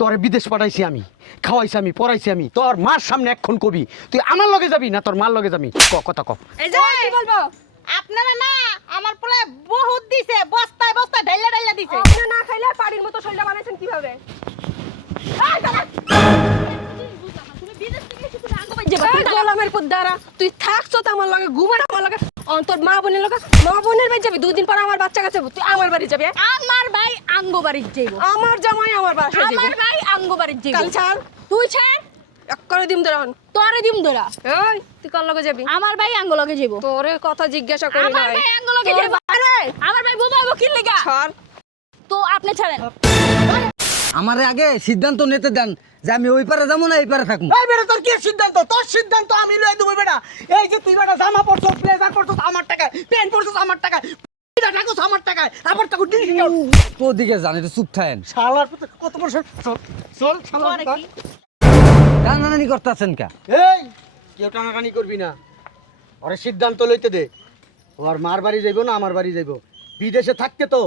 তোরে বিদেশ পাঠাইছি আমি, খাওয়াইছি আমি, পড়াইছি আমি, তোর মার সামনে এক্ষণ কবি তুই আমার লগে যাবি না তোর মার লগে যাবি? কথা ক। এই যে কি বলবো, আপনারা না আমার পোলা বহুত দিছে, বস্তায় বস্তায় ঢাইলা ঢাইলা দিছে। আপনি না খাইলে পাড়ির মতো শরীরটা বানাইছেন কিভাবে? এই দাঁড়া, তুমি বিদেশ থেকে এসে তুমি আঙ্গ বাজে এই গোলামের পুত দ্বারা তুই থাকছো তো আমার লগে, ঘুমার আমার লগে, তোর মা বোনের লগে, মা বোনের বাড়ি যাবি, 2 দিন পর আমার বাচ্চা কাছে তুই আমার বাড়ি যাবি? আমার ভাই আঙ্গ বাড়ির যাইব, আমার জামাই আমার বাসায় যাইব। আমার ভাই আঙ্গ বাড়ির যাইব। কাল ছাড়, তুই ছাড়, এক করে দিম ধরন। তোরে দিম ধরা। এই তুই কার লগে যাবি? আমার ভাই আঙ্গ লগে যাইব। তোরে কথা জিজ্ঞাসা করি আমার নাই। ভাই আঙ্গ লগে যাইব। আমার ভাই বোঝাইব কি লাগা? ছাড়। তো আপনি ছাড়েন। আমারে আগে সিদ্ধান্ত নিতে দেন যে আমি ওই পারে যাবো না এই পারে থাকবো। এই বেটা তোর কি সিদ্ধান্ত? তোর সিদ্ধান্ত আমি লই দেবো বেটা। এই যে তুই বেটা জামা পরছস, ব্লেজার পরছস আমার টাকায়, প্যান্ট পরছস আমার টাকায়, এটা টাকস আমার টাকায়, আবার টাকা দিস কেউ? তো দিকে জানি তো চুপ থাকেন। শালার পুত কত বড় চল চল শালার পরে পুত। কি? টানাটানি করতেছেন কা? এই কেউ টানাটানি করবি না, ওরে সিদ্ধান্ত লইতে দে। ওর মার বাড়ি যাইবো না আমার বাড়ি যাইবো? বিদেশে থাকতে তো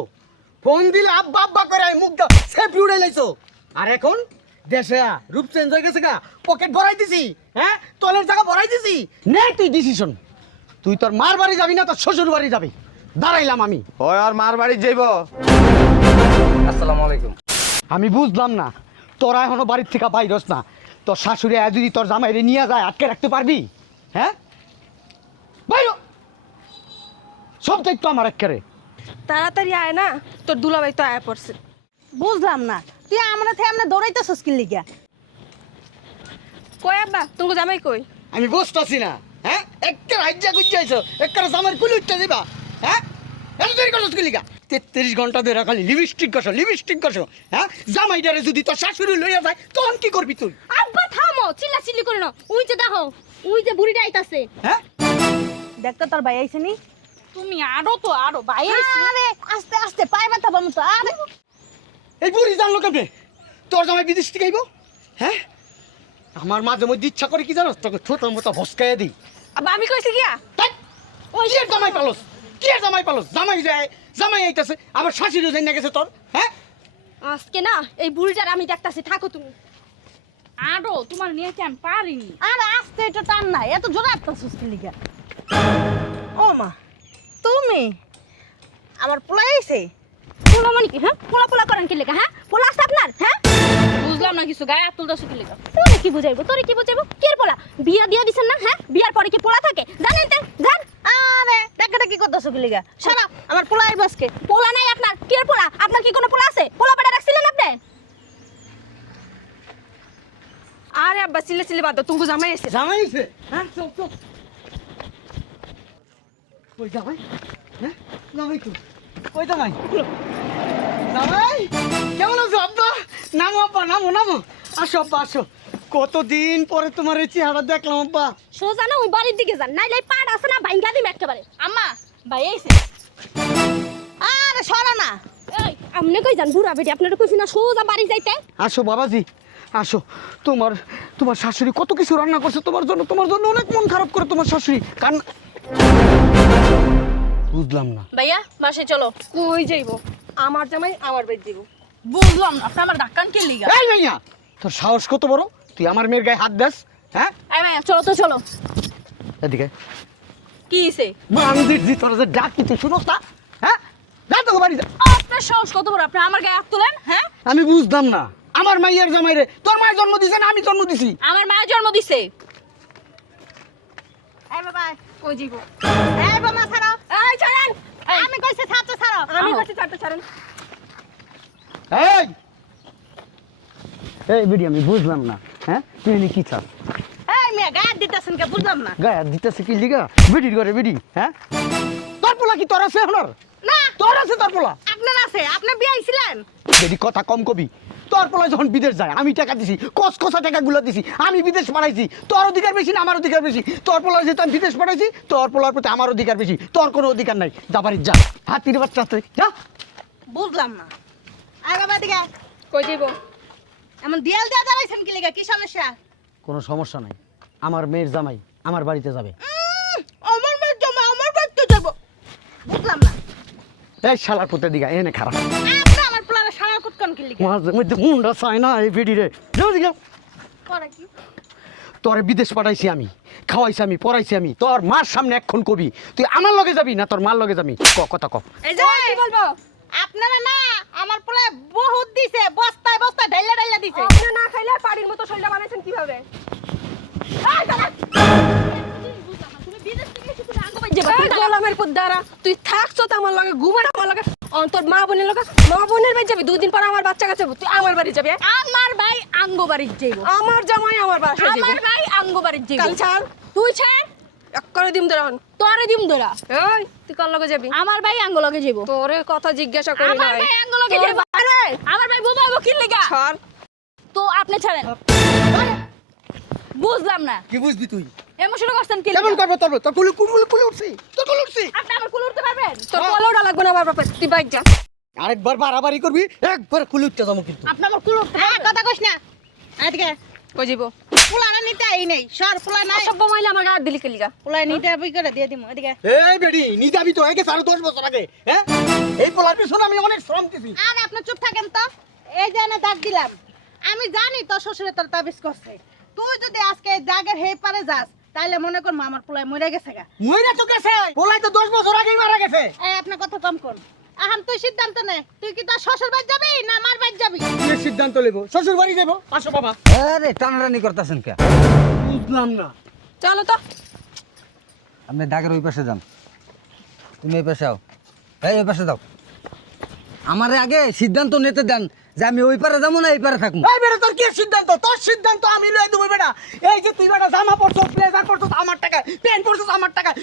ফোন দিলে আব্বা আব্বা করে মুখটা সেফ উড়াই লাইছো, আর এখন দেশে রূপ চেঞ্জ হয়ে গেছে গা, পকেট ভরাই দিছি, হ্যাঁ তলের জায়গা ভরাই দিছি। নে তুই ডিসিশন, তুই তোর মার বাড়ি যাবি না তোর শ্বশুর বাড়ি যাবি? দাঁড়াইলাম আমি। ওই আর মার বাড়ি যাইব। আসসালামু আলাইকুম। আমি বুঝলাম না তোরা এখনো বাড়ির থেকে বাইরস না, তোর শাশুড়ি যদি তোর জামাইরে নিয়ে যায় আটকে রাখতে পারবি? হ্যাঁ বাইর সব দায়িত্ব আমার একেবারে। তাড়াতাড়ি আয় না, তোর দুলাভাই তো আয়া পড়ছে। বুঝলাম না, তুই আমরা থেকে আমরা দৌড়াইতেছস কি লাগা? কই আব্বা, তুমি জামাই কই? আমি বুঝতেছি না, হ্যাঁ একটা রাজ্যা গুজাইছো, একটা জামার কুলি উঠতে দিবা, হ্যাঁ এত দেরি করছো কি লিগা? 33 ঘন্টা ধরে খালি লিপস্টিক কষো, হ্যাঁ জামাইটারে যদি তোর শাশুড়ি লইয়া যায় তখন কি করবি তুই? আব্বা থামো, চিল্লাচিল্লি করে না। ওই যে দেখো, ওই যে বুড়িটা আইতাছে। হ্যাঁ দেখতো তোর ভাই আইছে নি? তুমি আরো ভাই আইছে। আরে আস্তে আস্তে পায় ব্যথা বামু তো। আরে এই বুড়ি জানলো কেমনে তোর জামাই বিদেশ থেকে আইব? হ্যাঁ আমার মাঝে মধ্যে ইচ্ছা করে কি জানো, তোকে ছোট মতো ভস্কাইয়া দিই। আব্বা আমি কইছি গিয়া, তাই ওই যে জামাই পালস জামাই যায়, জামাই আইতাছে আবার শাশুড়ি যাই না গেছে তোর, হ্যাঁ আজকে না এই বুড়িটার আমি দেখতাছি, থাকো তুমি। আরো তোমার নিয়ে কি আমি পারিনি। আরে আস্তে এটা টান না, এত জোরে আটতাছস কি লাগা? ও মা, তুমি আমার পোলা আইছে? পোলা মানে কি? হ্যাঁ পোলা করেন কি লাগা? হ্যাঁ পোলা আছে আপনার? হ্যাঁ বুঝলাম না কিছু, গায়ে হাত তুলতাছ কি লাগা? তোরে কি বুঝাইবো, কি এর পোলা? বিয়া দিয়া দিছেন না? হ্যাঁ বিয়ার পরে কি পোলা থাকে? জানেন তে জান। আরে টাকাটা কি করতেছ কি লাগা? সারা আমার পোলা আইব আজকে। পোলা নাই আপনার? কি এর পোলা? আপনার কি কোনো পোলা আছে? পোলা বেটা রাখছিলেন আপনি? আরে আব্বা চিল্লা চিল্লি বাদ দাও, তুমি জামাই এসে। জামাই আইছে? হ্যাঁ চল ওই জামাই, হ্যাঁ জামাই তো ওই জামাই কেমন আছো আব্বা? নামো আব্বা, নামো আসো আব্বা আসো, কতদিন পরে তোমার এই চেহারা দেখলাম আব্বা। সোজা না ওই বাড়ির দিকে যান, নাইলে পাড় আছে না ভাঙ্গা দিম একেবারে। আম্মা ভাই আইছে। আরে সরা না। এই আমনে কই যান বুড়া বেটি? আপনারা কইছি না সোজা বাড়ি যাইতে? আসো বাবাজি আসো, তোমার শাশুড়ি কত কিছু রান্না করছে তোমার জন্য অনেক মন খারাপ করে তোমার শাশুড়ি কান্না। বুঝলাম না ভাইয়া বাসে চলো। কই যাইবো? আমার জামাই আমার বাড়ি যাইবো। বুঝলাম না, আপনি আমার ধাক্কান কে লিগা? এই ভাইয়া তোর সাহস কত বড়, তুই আমার মেয়ের গায়ে হাত দাস? হ্যাঁ এই ভাইয়া চলো তো চলো। এদিকে কি হইছে? বান্দির জি তোর যে ডাক কি তুই শুনোস না? হ্যাঁ যা তো বাড়ি যা। আপনার সাহস কত বড়, আপনি আমার গায়ে হাত তোলেন? হ্যাঁ আমি বুঝলাম না, আমার মাইয়ের জামাই রে তোর মায়ের জন্ম দিছে না আমি জন্ম দিছি? আমার মায়ের জন্ম দিছে। এই বাবা কই যাইবো? এই বাবা ছাড়ো। এই ছাড়েন, আমি কইছি ছাড়তে ছাড়ো। আমি কাছে ছাড়তে ছাড়েন। এই বিডি আমি বুঝলাম না, হ্যাঁ তুই এনে কি চাস? এই মেয়ে গায়ে দিতেছেন কে? বুঝলাম না। গায়ে হাত দিতেছে কি লিগা? বিডির ঘরে বিডি, হ্যাঁ তোর পোলা কি তোর আছে আপনার? না তোর আছে তোর পোলা? আপনার আছে, আপনি বিয়ে আইছিলেন? যদি কথা কম কবি, তোর পোলা যখন বিদেশ যায় আমি টাকা দিছি, কষা টাকাগুলো দিছি, আমি বিদেশ পাঠাইছি, তোর অধিকার বেশি না আমার অধিকার বেশি? তোর পোলা যেহেতু আমি বিদেশ পাঠাইছি, তোর পোলার প্রতি আমার অধিকার বেশি, তোর কোনো অধিকার নাই। যা বাড়ি যা, হাতির বাচ্চা তুই যা। বুঝলাম না। আয় বাবা দিকে। কই যাইবো? এমন দিয়াল দিয়া দাঁড়াইছেন কি লাগা? কি সমস্যা? কোনো সমস্যা নাই, আমার মেয়ের জামাই আমার বাড়িতে যাবে। আমার মেয়ের জমা আমার বাড়িতে যাব। বুঝলাম না। এই শালার পুতের দিকে এনে খারাপ। আপনি আমার পোলারে সারা কুটকান কি লিখে মাঝে মধ্যে মুন্ডা চায় না এই ভিডি রে যাও দিকে করে কি তোরে বিদেশ পাঠাইছি আমি খাওয়াইছি আমি পড়াইছি আমি তোর মার সামনে এক্ষণ কবি তুই আমার লগে যাবি না তোর মার লগে যাবি কথা ক এই যে কি বলবো আপনারা না আমার পোলা বহুত দিছে বস্তায় বস্তায় ঢাইলা ঢাইলা দিছে আপনি না খাইলে পাড়ির মতো শরীরটা বানাইছেন কিভাবে? এই দাঁড়া। তুমি বিদেশ থেকে এসে তুমি আঙ্গ বাইজে এই গোলামের পুত দ্বারা তুই থাকছো তো আমার লগে ঘুমার আমার লগে তোর মা বোনের লগে মা বোনের বাড়ি যাবি 2 দিন পর আমার বাচ্চা কাছে তুই আমার বাড়ি যাবি আমার ভাই আঙ্গ বাড়ির যাইবো আমার জামাই আমার বাসায় যাবে আমার ভাই আঙ্গ বাড়ির যাইবো কাল ছাড় তুই ছাড় এক করে দিম ধরন তোরে দিম ধরা এই তুই কার লগে যাবি আমার ভাই আঙ্গ লগে যাইবো তোরে কথা জিজ্ঞাসা করি আমার নাই ভাই আঙ্গ লগে যাইবো আমার ভাই বোবাইবো কি লাগা ছাড় তো আপনি ছাড়েন বুঝলাম না কি বুঝবি তুই এমন করছেন কি কেমন লাগা করবে তোর কুলি কুলি কুলি উঠছি তোর কুলি উঠছি আপনি আমার কুল উঠতে পারবেন তোর কলওটা লাগবে না আমার বাপে তুই বাইক যা আরেকবার বাড়াবাড়ি করবি একবার কুলি উঠতে যাবো কিন্তু আপনি আমার কুল উঠতে পারবেন কথা কইস না আজকে কই যাবো পোলাটা নিতে আই নাই সর পোলা নাই সব মহিলা আমার গায়ে দিলি কেলিগা পোলা নিতে বই করে দিয়ে দিমু এদিকে এই বেডি নিয়ে যাবি তো একে 10.5 বছর আগে হ্যাঁ এই পোলার পিছনে আমি অনেক শ্রম দিছি আর আপনি চুপ থাকেন তো এই যে না দাগ দিলাম আমি জানি তোর শ্বশুরে তোর তাবিজ করছে তুই যদি আজকে এই দাগের হে পারে যাস তাহলে মনে কর আমার পোলায় মরে গেছে গা মইরা তো গেছে পোলাই তো 10 বছর আগেই মারা গেছে এই আপনার কথা কম কর আহাম তুই সিদ্ধান্ত নে তুই কি তোর শ্বশুর বাড়ি যাবি না আমার বাড়ি যাবি কি সিদ্ধান্ত নেব শ্বশুর বাড়ি যাব আসো বাবা আরে টানাটানি করতেছেন কে? বুঝলাম না চলো তো আপনি দাগের ওই পাশে যান, তুমি এই পাশে আও। এই ওই পাশে যাও। আমারে আগে সিদ্ধান্ত নিতে দেন যে আমি ওই পারে যাবো না এই পারে থাকবো। এই বেটা তোর কি সিদ্ধান্ত তোর সিদ্ধান্ত আমি লই দেব বেটা এই যে তুই বেটা জামা পরছস ব্লেজার পরছস আমার টাকায় প্যান্ট পরছস আমার টাকায়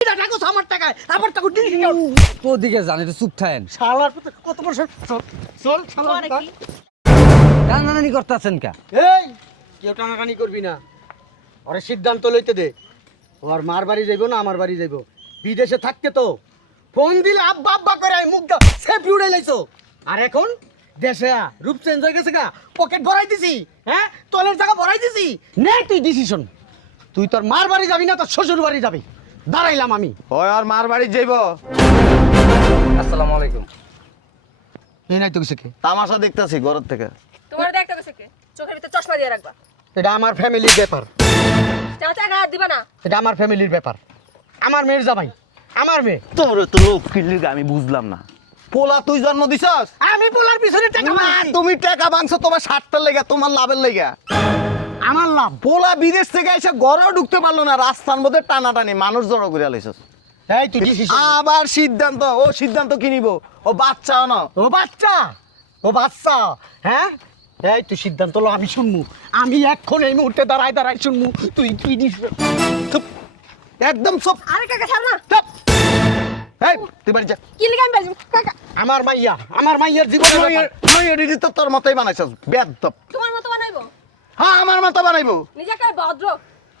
এটা টাকাস আমার টাকায় আবার টাকা দিস না তো দিকে যান, একটু চুপ থাকেন। শালার পুত্র কত বড় চল চল শালার করে পুত্র। কি টানাটানি করতেছেন কে? এই কেউ টানাটানি করবি না ওরে সিদ্ধান্ত লইতে দে ওর মার বাড়ি যাইবো না আমার বাড়ি যাইবো বিদেশে থাকতে তো ফোন দিলে আব্বা আব্বা করে আমি মুখ সেফ উড়াই লাইছো আর এখন দেশে রূপ চেঞ্জ হয়ে গেছে গা পকেট ভরাই দিছি হ্যাঁ তলের জায়গা ভরাই দিছি নে তুই ডিসিশন তুই তোর মার বাড়ি যাবি না তোর শ্বশুর বাড়ি যাবি দাঁড়াইলাম আমি ওই আর মার বাড়ি যাইব আসসালামু আলাইকুম। এই নাই তো কিছু কে তামাশা দেখতাছি ঘরের থেকে তোমার দেখতে গেছে কে চোখের ভিতরে চশমা দিয়ে রাখবা এটা আমার ফ্যামিলির ব্যাপার চাচা গায়ে দিবা না এটা আমার ফ্যামিলির ব্যাপার আমার মেয়ের জামাই আমার মেয়ে তোর তো লোক কিনলি আমি বুঝলাম না পোলা তুই জন্ম দিছস আমি পোলার পিছনে টাকা না মারছি। তুমি টাকা ভাঙছো তোমার স্বার্থের লেগে তোমার লাভের লেগে আমার লাভ পোলা বিদেশ থেকে এসে ঘরেও ঢুকতে পারলো না রাস্তার মধ্যে টানাটানি মানুষ জড়ো করে লাইছস এই তুই ডিসিশন আবার সিদ্ধান্ত ও সিদ্ধান্ত কি নিব ও বাচ্চাও না ও বাচ্চা হ্যাঁ এই তুই সিদ্ধান্ত লো আমি শুনমু আমি এখন এই মুহূর্তে দাঁড়াই শুনমু তুই কি দিস চুপ, একদম সব আরে কাকা ছাড় না চুপ। এই তুই বাড়ি যা কি লিখে আমি বাজবো কাকা আমার মাইয়ার জীবনের ব্যাপার। তো তোর মতোই বানাইছস বেদব তোমার মতো বানাইবো হ্যাঁ আমার মতো বানাইবো নিজেকে ভদ্র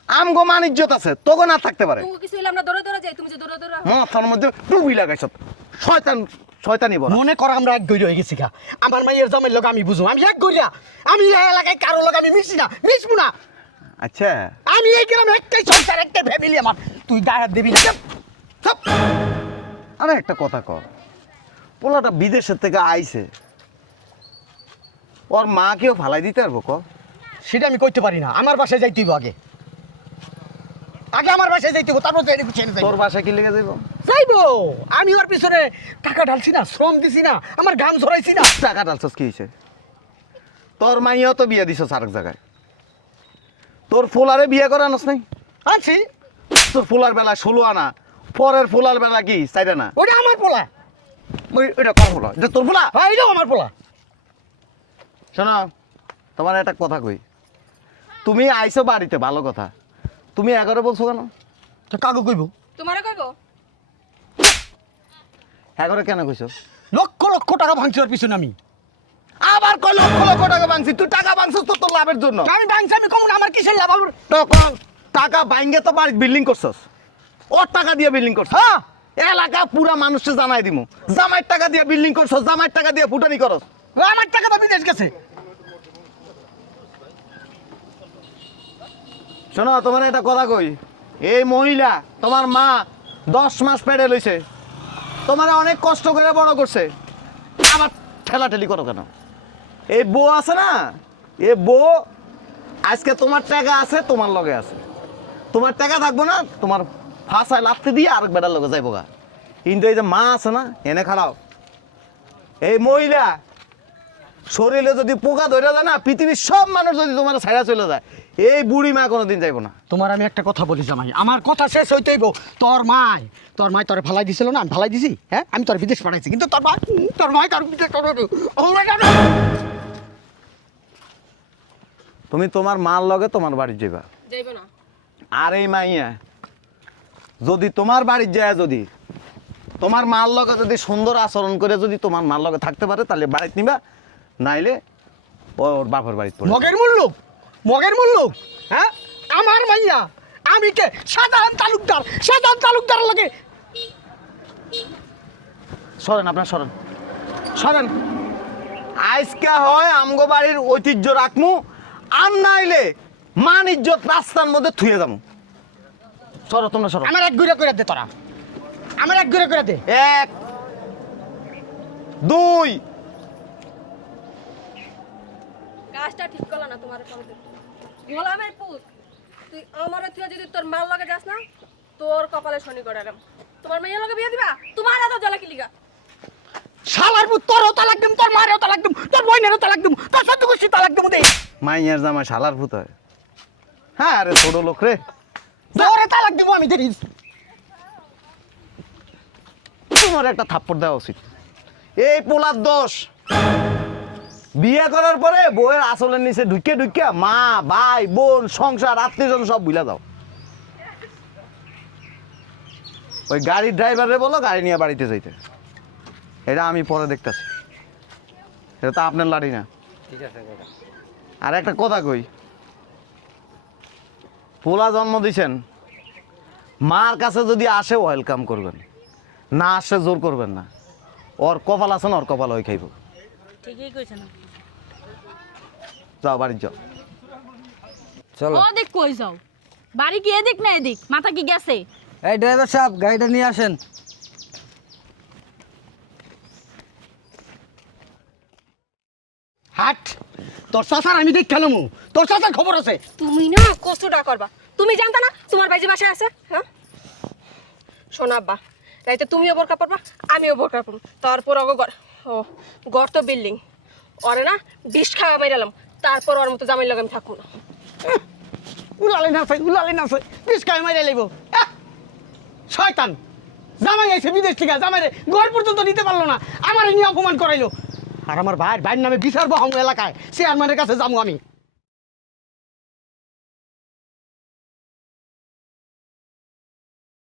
আমগো মান ইজ্জত আছে তোকে না থাকতে পারে তুমি কিছু হইলে আমরা দৌড়ে দৌড়ে যাই তুমি যে দৌড়ে দৌড়ে মাথার মধ্যে টুবি লাগাইছ শয়তানি বড় মনে কর আমরা এক গইরা হয়ে গেছি গা আমার মাইয়ের জামাইয়ের লোক আমি বুঝুম আমি এক গইরা আমি এই এলাকায় কারো লোক আমি মিশবো না আচ্ছা আমি এই গ্রামে একটাই সংসার একটাই ফ্যামিলি আমার তুই গায়ে হাত দিবি না চুপ। আরে একটা কথা কর পোলাটা বিদেশের থেকে আইছে ওর মা কেউ ফালাই দিতে পারবো ক সেটা আমি কইতে পারি না আমার বাসায় যাইতে হইব আগে আমার বাসায় যাইতে হইব তারপর তো এদিকে ছেড়ে তোর বাসায় কি লেগে যাইব যাইবো আমি ওর পিছনে টাকা ঢালছি না শ্রম দিছি না আমার ঘাম ঝরাইছি না টাকা ডালছস কি হয়েছে তোর মাইয়াও তো বিয়ে দিছস আরেক জায়গায় তোর ফুলারে বিয়ে করানোস নাই আনছি তোর ফুলার বেলা 16 আনা পরের ফুলার বেলা কি 4 আনা ওটা আমার পোলা এটা কম ফুলা যে তোর ফুলা হ্যাঁ এটাও আমার পোলা শোনো তোমার একটা কথা কই তুমি আইছো বাড়িতে ভালো কথা তুমি 11 বলছো কেন তো কাগজ কইব তোমারে কইবো 11 কেন কইছো লক্ষ লক্ষ টাকা ভাঙছি ওর পিছনে আমি আবার কয় লক্ষ লক্ষ টাকা ভাঙছি তুই টাকা ভাঙছিস তো তোর লাভের জন্য আমি ভাঙছি আমি কমন আমার কিসের লাভ আমার তখন টাকা ভাঙে তো বাড়ি বিল্ডিং করছস ওর টাকা দিয়ে বিল্ডিং করছস হ্যাঁ এলাকা পুরা মানুষকে জানাই দিমু জামাইয়ের টাকা দিয়ে বিল্ডিং করছস জামাইয়ের টাকা দিয়ে ফুটানি করস আমার টাকা তো বিদেশ গেছে শোনো তোমার একটা কথা কই এই মহিলা তোমার মা 10 মাস পেটে লইছে তোমার অনেক কষ্ট করে বড় করছে আবার ঠেলাঠেলি করো কেন এই বউ আছে না, এই বউ আজকে তোমার টাকা আছে, তোমার লগে আছে, তোমার টাকা থাকবো না, তোমার ফাঁসায় লাফতে দিয়ে আরেক বেটার লগে যাইবো গা। কিন্তু এই যে মা আছে না, এনে খারাপ, এই মহিলা শরীরে যদি পোকা ধরে যায় না, পৃথিবীর সব মানুষ যদি তোমার ছায়া চলে যায়, এই বুড়ি মা কোনোদিন যাইবো না। তোমার আমি একটা কথা বলি জামাই, আমার কথা শেষ হইতেইব। তোর মায় তোরে ফালাই দিছিল না, আমি ফালাই দিছি, হ্যাঁ আমি তোর বিদেশ পাঠাইছি, কিন্তু তোর মায় তোর বিদেশ পাঠানো। তুমি তোমার মার লগে তোমার বাড়ি যাইবা। যাইবো না। আর এই মাইয়া যদি তোমার বাড়ির যায়, যদি তোমার মার লগে যদি সুন্দর আচরণ করে যদি তোমার মার লগে থাকতে পারে, তাহলে বাড়িতে নিবা, নাইলে ওর বাপের বাড়িতে পড়ে। মগের মুল্লুক, হ্যাঁ আমার মাইয়া, আমি কে সাধারণ তালুকদার লাগে। সরেন, আপনার সরেন। আজকে হয় আমগো বাড়ির ঐতিহ্য রাখমু, আর নাইলে মান ইজ্জত রাস্তার মধ্যে থুয়ে যাবো। সরো, তোমরা সরো। আমার এক ঘুরে করে দে, তোরা আমার এক ঘুরে করে দে। 1 2 কাজটা ঠিক করলা না তোমার পরে। গোলামের পুত, তুই আমার তুই যদি তোর মাল লাগে যাস না, তোর কপালে শনি করালাম। তোমার মেয়ের লগে বিয়ে দিবা, তোমার এত জ্বালা কি লিগা? শালার পুত, তোরও তালাক দিম, তোর মারেও তালাক দিম, তোর বোনেরও তালাক দিম, তোর সদ্য গোষ্ঠী তালাক দিম দে। মাইয়ার জামাই শালার ভূত হয়। হ্যাঁ, আরে ছোট লোক রে, তোরে তালাক দিব আমি, দেখিস। তোমার একটা থাপ্পড় দেওয়া উচিত। এই পোলার দোষ, বিয়ে করার পরে বউয়ের আসলের নিচে ঢুকে মা, ভাই, বোন, সংসার, আত্মীয়জন সব ভুলে দাও। ওই গাড়ির ড্রাইভারে বলো গাড়ি নিয়ে বাড়িতে যাইতে। এটা আমি পরে দেখতেছি, এটা তো আপনার লাড়ি না। ঠিক আছে কাকা। আর একটা কথা কই, পোলা জন্ম দিছেন, মার কাছে যদি আসে ওয়েলকাম করবেন, না আসে জোর করবেন না। ওর কপাল আছে না, ওর কপাল ওই খাইব। ঠিকই কইছেন। যাও, বাড়ি যাও। চলো। ও দেখ কই যাও, বাড়ি কি এদিক না এদিক, মাথা কি গেছে? এই ড্রাইভার সাহেব, গাড়িটা নিয়ে আসেন। হাট, তোর চাচার আমি দেখ খেলাম, তোর চাচার খবর আছে। তুমি না কষ্টটা করবা। তুমি জানতা না তোমার ভাই যে বাসায় আছে? হ্যাঁ শোনা আব্বা, রাইতে তুমিও বোরকা পরবা, আমিও বোরকা পরব। তারপর ঘর তো বিল্ডিং, ওরে না বিষ খাওয়া মাইরালাম, তারপর ওর মতো জামাই লাগে আমি থাকবো না। উলালে না বিষ খাই মাইরে লাইব। শয়তান জামাই আইছে বিদেশ থেকে, জামাইরে ঘর পর্যন্ত নিতে পারলো না, আমার নিয়ে অপমান করাইলো। আর আমার ভাইয়ের নামে বিচার বহাম এলাকায় চেয়ারম্যানের কাছে যাবো আমি।